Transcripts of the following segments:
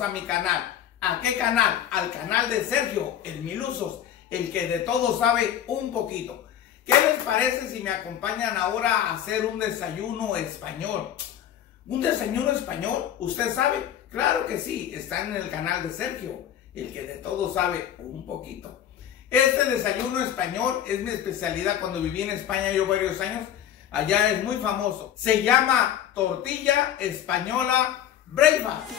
bienvenidos a mi canal. ¿A qué canal? Al canal de Sergio, el Milusos, el que de todo sabe un poquito. ¿Qué les parece si me acompañan ahora a hacer un desayuno español? ¿Un desayuno español? ¿Usted sabe? Claro que sí, está en el canal de Sergio, el que de todo sabe un poquito. Este desayuno español es mi especialidad. Cuando viví en España yo varios años, allá es muy famoso. Se llama tortilla española breakfast.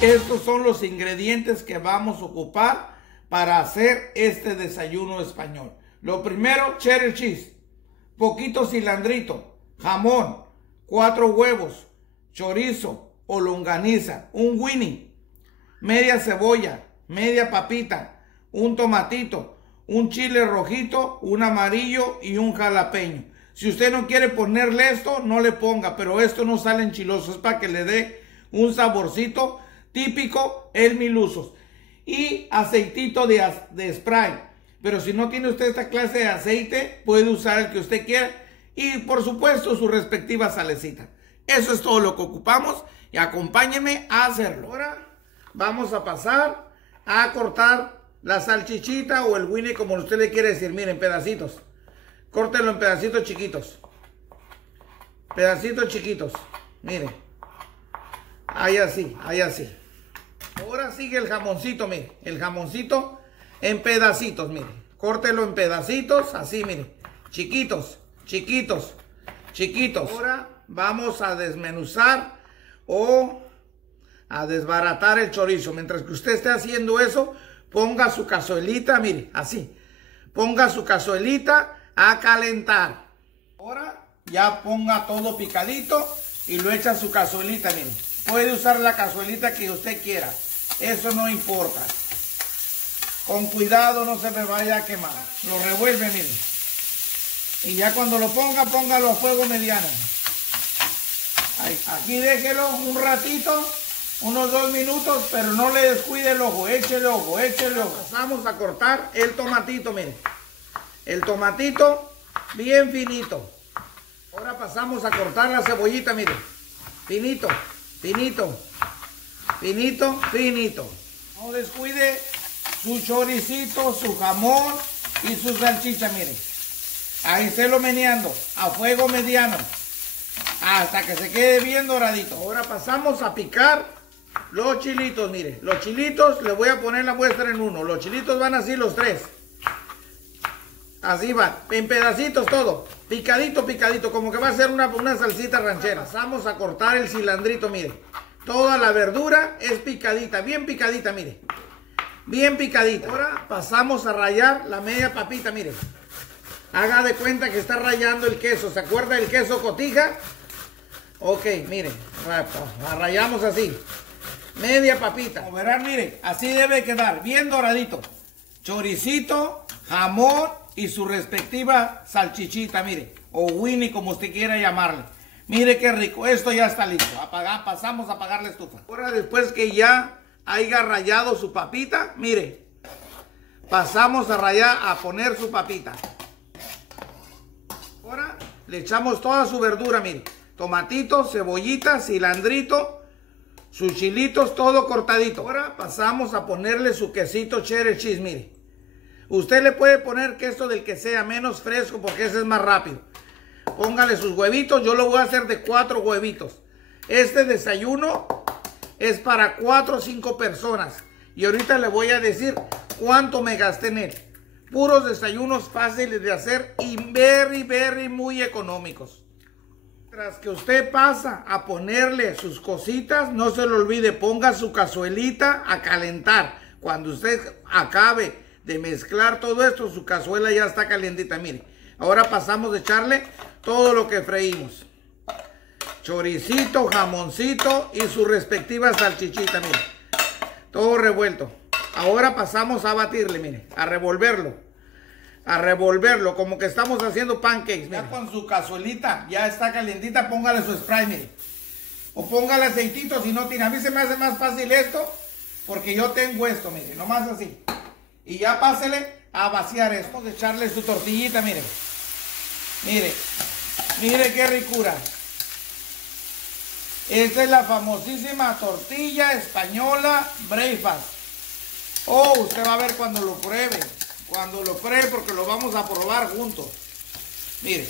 Estos son los ingredientes que vamos a ocupar para hacer este desayuno español. Lo primero, cheddar cheese, poquito cilandrito, jamón, 4 huevos, chorizo o longaniza, un Winnie, media cebolla, media papita, un tomatito, un chile rojito, un amarillo y un jalapeño. Si usted no quiere ponerle esto, no le ponga, pero esto no sale enchiloso, es para que le dé un saborcito típico el Milusos. Y aceitito de spray, pero si no tiene usted esta clase de aceite, puede usar el que usted quiera y por supuesto su respectiva salecita. Eso es todo lo que ocupamos y acompáñenme a hacerlo. Ahora vamos a pasar a cortar la salchichita o el Winnie, como usted le quiere decir. Miren, pedacitos. Córtenlo en pedacitos chiquitos. Pedacitos chiquitos. Miren. Ahí así, ahí así. Ahora sigue el jamoncito, miren. El jamoncito en pedacitos, miren. Córtelo en pedacitos, así, miren. Chiquitos, chiquitos, chiquitos. Ahora vamos a desmenuzar o a desbaratar el chorizo. Mientras que usted esté haciendo eso, ponga su cazuelita, mire, así. Ponga su cazuelita a calentar. Ahora ya ponga todo picadito y lo echa a su cazuelita, mire. Puede usar la cazuelita que usted quiera. Eso no importa. Con cuidado, no se me vaya a quemar. Lo revuelve, mire. Y ya cuando lo ponga, póngalo a fuego mediano. Ahí, aquí déjelo un ratito. Unos 2 minutos, pero no le descuide el ojo, échele ojo, échele ojo. Pasamos a cortar el tomatito, miren. El tomatito bien finito. Ahora pasamos a cortar la cebollita, miren. Finito, finito, finito, finito. No descuide su choricito, su jamón y su salchicha, miren. Ahí se lo meneando a fuego mediano hasta que se quede bien doradito. Ahora pasamos a picar los chilitos, mire, los chilitos, les voy a poner la muestra en uno. Los chilitos van así los 3. Así van, en pedacitos todo. Picadito, picadito, como que va a ser una salsita ranchera. Pasamos a cortar el cilandrito, mire. Toda la verdura es picadita, mire. Bien picadita. Ahora pasamos a rallar la media papita, mire. Haga de cuenta que está rallando el queso. ¿Se acuerda del queso cotija? Ok, mire, la rallamos así. Media papita. Como verán, miren, así debe quedar, bien doradito. Choricito, jamón y su respectiva salchichita, mire. O Winnie, como usted quiera llamarle. Mire qué rico, esto ya está listo. Pasamos a apagar la estufa. Ahora, después que ya haya rallado su papita, mire. Pasamos a rallar, a poner su papita. Ahora le echamos toda su verdura, mire. Tomatito, cebollita, cilandrito, sus chilitos, todo cortadito. Ahora pasamos a ponerle su quesito cheddar cheese, mire. Usted le puede poner queso del que sea menos fresco porque ese es más rápido. Póngale sus huevitos, yo lo voy a hacer de 4 huevitos. Este desayuno es para 4 o 5 personas. Y ahorita le voy a decir cuánto me gasté en él. Puros desayunos fáciles de hacer y muy económicos. Tras que usted pasa a ponerle sus cositas, no se le olvide, ponga su cazuelita a calentar. Cuando usted acabe de mezclar todo esto, su cazuela ya está calientita, mire. Ahora pasamos a echarle todo lo que freímos. Choricito, jamoncito y su respectiva salchichita, mire. Todo revuelto. Ahora pasamos a batirle, mire, a revolverlo. A revolverlo, como que estamos haciendo pancakes, mire. Ya con su cazuelita, ya está calientita, póngale su spray, mire. O póngale aceitito si no tiene. A mí se me hace más fácil esto, porque yo tengo esto, mire, nomás así. Y ya pásele a vaciar esto. Vamos a echarle su tortillita, mire. Mire, mire qué ricura. Esta es la famosísima tortilla española breakfast. Oh, usted va a ver cuando lo pruebe. Cuando lo pruebe, porque lo vamos a probar juntos. Mire.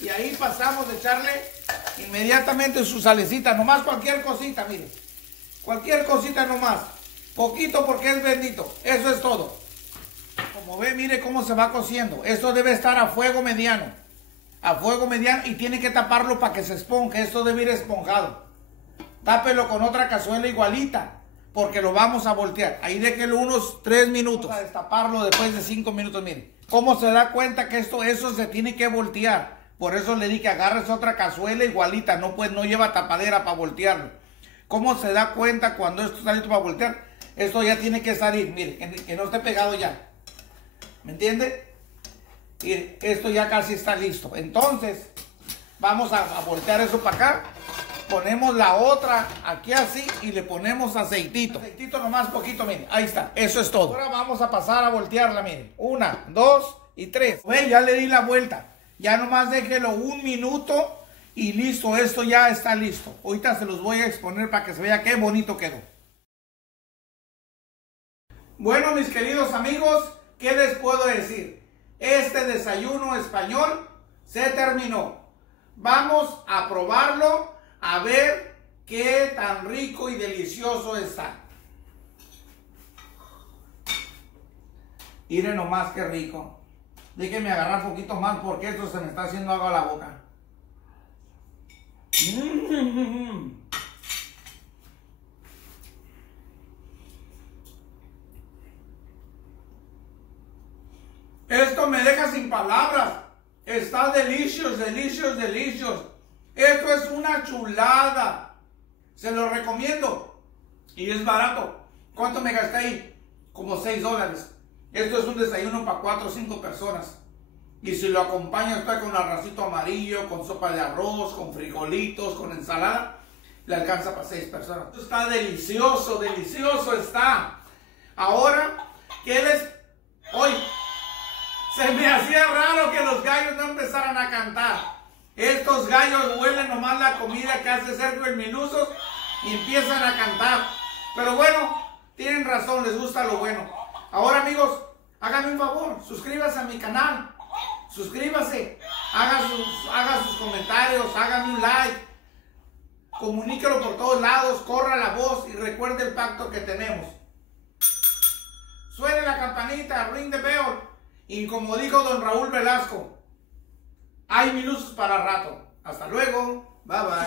Y ahí pasamos de echarle inmediatamente su salecita. Nomás cualquier cosita, mire. Cualquier cosita nomás. Poquito porque es bendito. Eso es todo. Como ve, mire cómo se va cociendo. Esto debe estar a fuego mediano. A fuego mediano, y tiene que taparlo para que se esponje. Esto debe ir esponjado. Tápelo con otra cazuela igualita, porque lo vamos a voltear. Ahí déjelo unos 3 minutos. Vamos a destaparlo después de 5 minutos. Mire cómo se da cuenta que eso se tiene que voltear. Por eso le dije que agarres otra cazuela igualita. No, pues no lleva tapadera para voltearlo. ¿Cómo se da cuenta cuando esto está listo para voltear? Esto ya tiene que salir. Mire, que no esté pegado ya. ¿Me entiende? Mire, esto ya casi está listo. Entonces, vamos a voltear eso para acá. Ponemos la otra aquí así y le ponemos aceitito. Aceitito nomás poquito, mire. Ahí está. Eso es todo. Ahora vamos a pasar a voltearla, mire. 1, 2 y 3. Ve, ya le di la vuelta. Ya nomás déjelo 1 minuto y listo. Esto ya está listo. Ahorita se los voy a exponer para que se vea qué bonito quedó. Bueno, mis queridos amigos, ¿qué les puedo decir? Este desayuno español se terminó. Vamos a probarlo, a ver qué tan rico y delicioso está. Miren nomás qué rico. Déjenme agarrar un poquito más porque esto se me está haciendo agua a la boca. Esto me deja sin palabras. Está delicioso, delicioso, delicioso. Esto es una chulada. Se lo recomiendo. Y es barato. ¿Cuánto me gasté ahí? Como $6. Esto es un desayuno para 4 o 5 personas. Y si lo acompaña usted con arrocito amarillo, con sopa de arroz, con frijolitos, con ensalada, le alcanza para 6 personas. Esto está delicioso, delicioso está. Ahora, ¿qué les... Hoy se me hacía raro que los gallos no empezaran a cantar. Estos gallos huelen nomás la comida que hace Sergio el Milusos y empiezan a cantar. Pero bueno, tienen razón, les gusta lo bueno. Ahora, amigos, háganme un favor, suscríbase a mi canal. Suscríbase, haga sus comentarios, hágame un like. Comuníquelo por todos lados, corra la voz y recuerde el pacto que tenemos. Suene la campanita, ring the bell. Y como dijo don Raúl Velasco, hay Milusos para rato. Hasta luego. Bye bye.